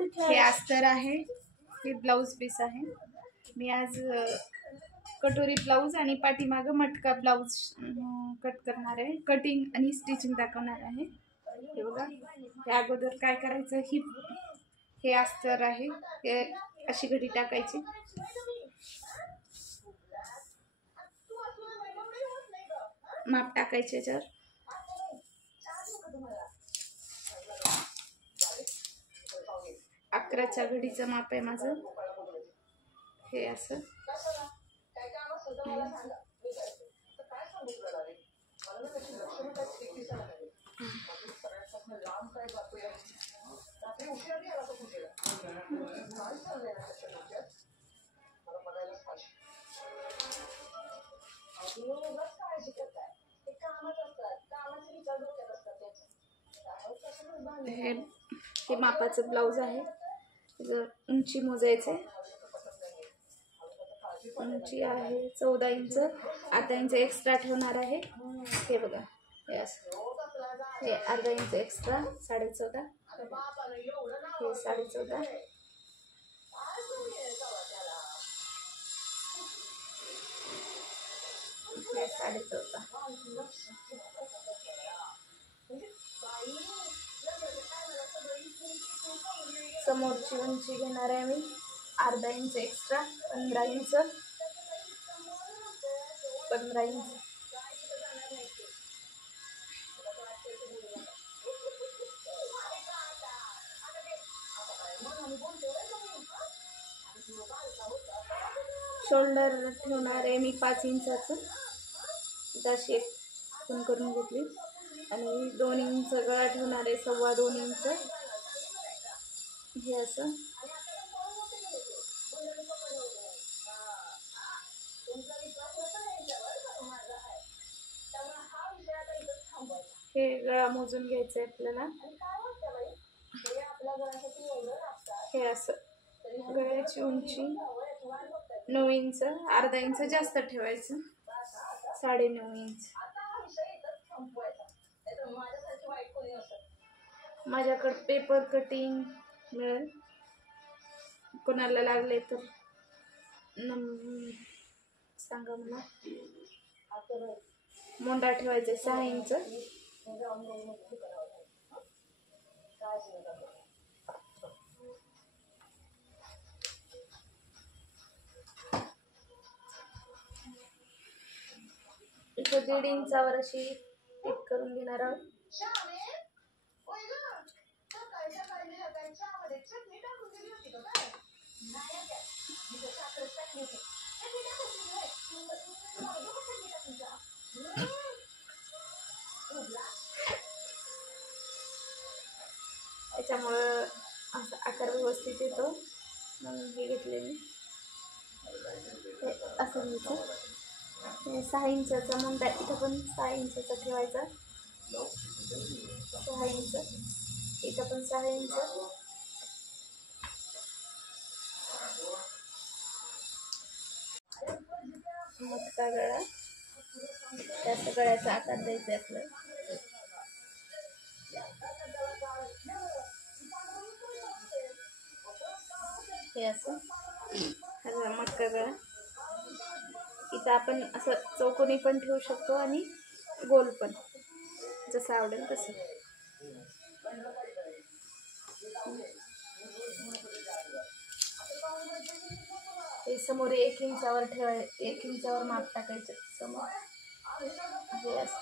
हे अस्तर आहे, हे ब्लाऊज पीस आहे। मी आज कटोरी ब्लाऊज आणि पाठीमागं मटका ब्लाऊज कट करणार आहे, कटिंग आणि स्टिचिंग दाखवणार आहे। हे बघा, हे अगोदर काय करायचं, हे अस्तर आहे, हे अशी घडी टाकायची, माप टाकायचे याच्यावर। 11च्या घडीचं माप आहे माझं, हे असं। हे मापाचं ब्लाऊज आहे, उंची मोजायचे, उंची आहे 14 इंच, अर्धा इंच एक्स्ट्रा ठेवणार आहे। हे बघा, हे असं, हे अर्धा इंच एक्स्ट्रा 14.5, हे 14.5, हे 14.5। समोरची उंची घेणार आहे मी अर्धा inch extra 15 inch, 15 inch. Shoulder ठेवणार आहे मी 5 इंचाचं, तशी एक खूण करून घेतली, आणि 2 इंच गळा ठेवणार आहे, 2.25 इंच, हे असं। हे गळा मोजून घ्यायचं आहे आपल्याला, हे असं। गळ्याची उंची 9 इंच, अर्धा इंच जास्त ठेवायचं, 9.5 इंच। माझ्याकडे पेपर कटिंग मिळेल, कोणाला लागले तर सांगा मला। मोंडा ठेवायचा 6 इंच, इथे 1.5 इंचावर अशी टिप करून घेणार आहोत। त्याच्यामुळं असा आकार व्यवस्थित येतो, म्हणून हे घेतले मी। असं घ्यायचं, 6 इंचाचा मुंडा, इथं पण 6 इंचाचा ठेवायचा, 6 इंच, इथं पण 6 इंच, मटका गळा, त्याचा गळ्याचा आकार द्यायचा आपल्याला, हे असं। हा मटका गळा, इथं आपण असं चौकोनी पण ठेवू शकतो आणि गोल पण, जसं आवडेल तसं। हे समोर 1 इंचावर 1 इंचावर माप टाकायचं समोर, हे असं।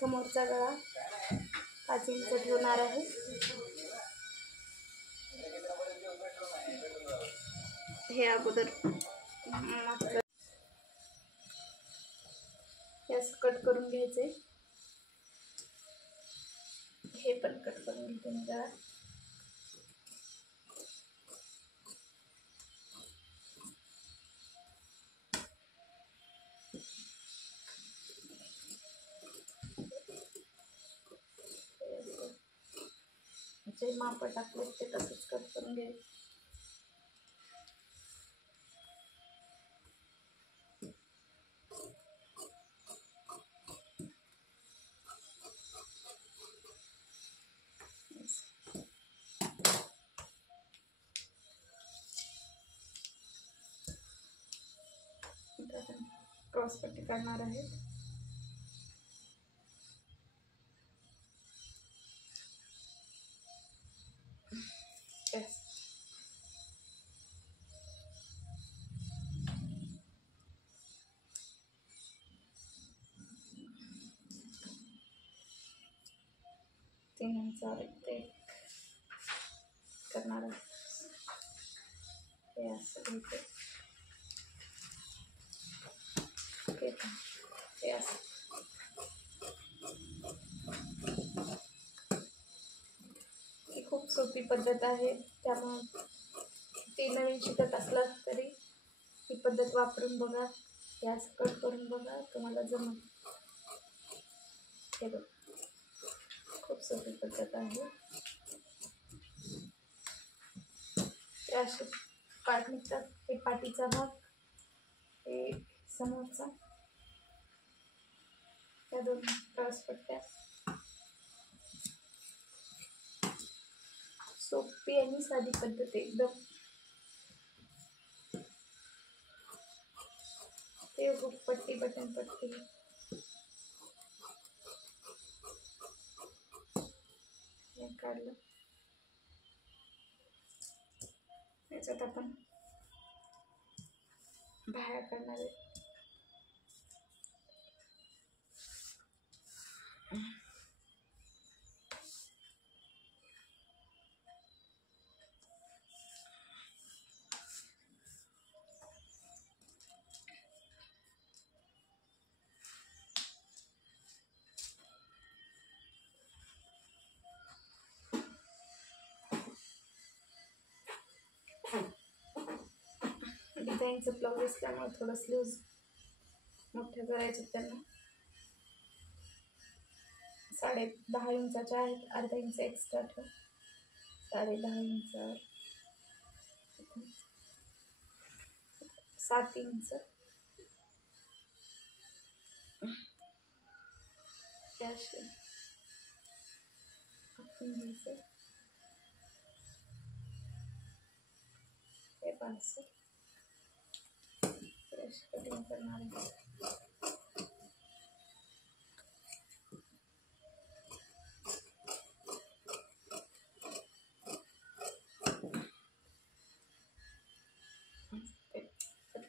समोरचा गळा 5 इंच ठेवणार आहे, हे अगोदर हे असं कट करून घ्यायचे, हे पण कट करून घेते मी गळा। जे माप टाकले ते तसंच कट करून घ्यायचं। क्रॉस पट्टी काढणार आहे. तीन इंचावर ते करणार आहे. हे असं घेते. हे असं ही खूप सोपी पद्धत आहे. त्यामुळे ती नवीन शिकत असला तरी ही पद्धत वापरून बघा. हे असं कट करून बघा, तुम्हाला जमत. हे बघ, खूप सोपी पद्धत आहे. हे असे पार्ट निघतात. हे पाठीचा भाग, हे समोरचा, त्या दोन क्रॉस पट्ट्या. सोपी आणि साधी पद्धत एकदम. ते हुक पट्टी, बटन पट्टी, हे काढलं. याच्यात आपण बाहेर करणार आहे. डिझाईनचं ब्लाऊज असल्यामुळे थोडं स्लीव्ज मोठ्या करायचे. त्यांना 10.5 इंचाच्या आहेत. अर्धा इंच एक्स्ट्रा ठेव. 10.5 इंचावर 7 इंच असे आपण घ्यायचं. हे 5 कटिंग करणार आहे.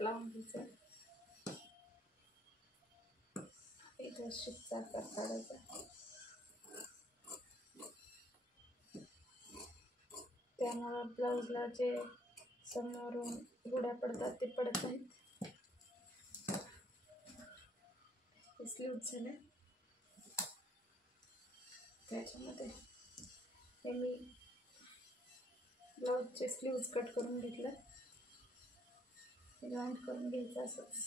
लावून घ्यायचं. इथं शिपचा आकार काढायचा. त्यामुळं ब्लाऊजला जे समोरून गुड्या पडतात ते पडत नाहीत. स्लीव्ज झाले. त्याच्यामध्ये हे मी ब्लाऊजचे स्लीव्ज कट करून घेतलं. जॉईंट करून घ्यायचं असंच.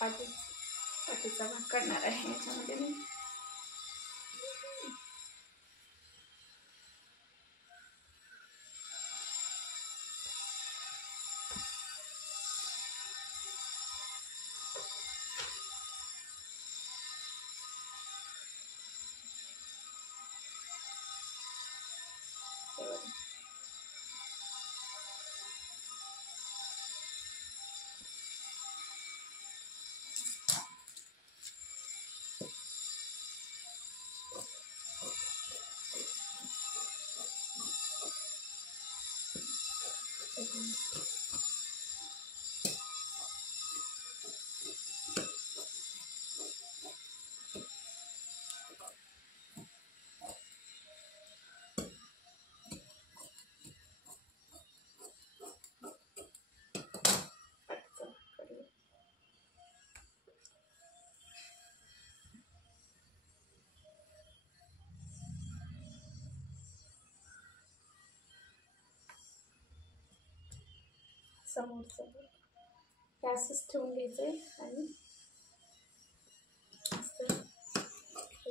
पाठीचा भाग करणार आहे याच्यामध्ये मी. समोरचं हे असंच ठेवून घ्यायचं आहे आणि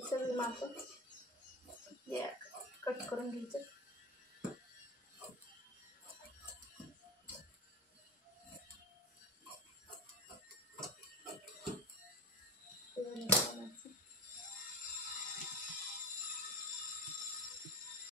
सगळी माप कट करून घ्यायचं.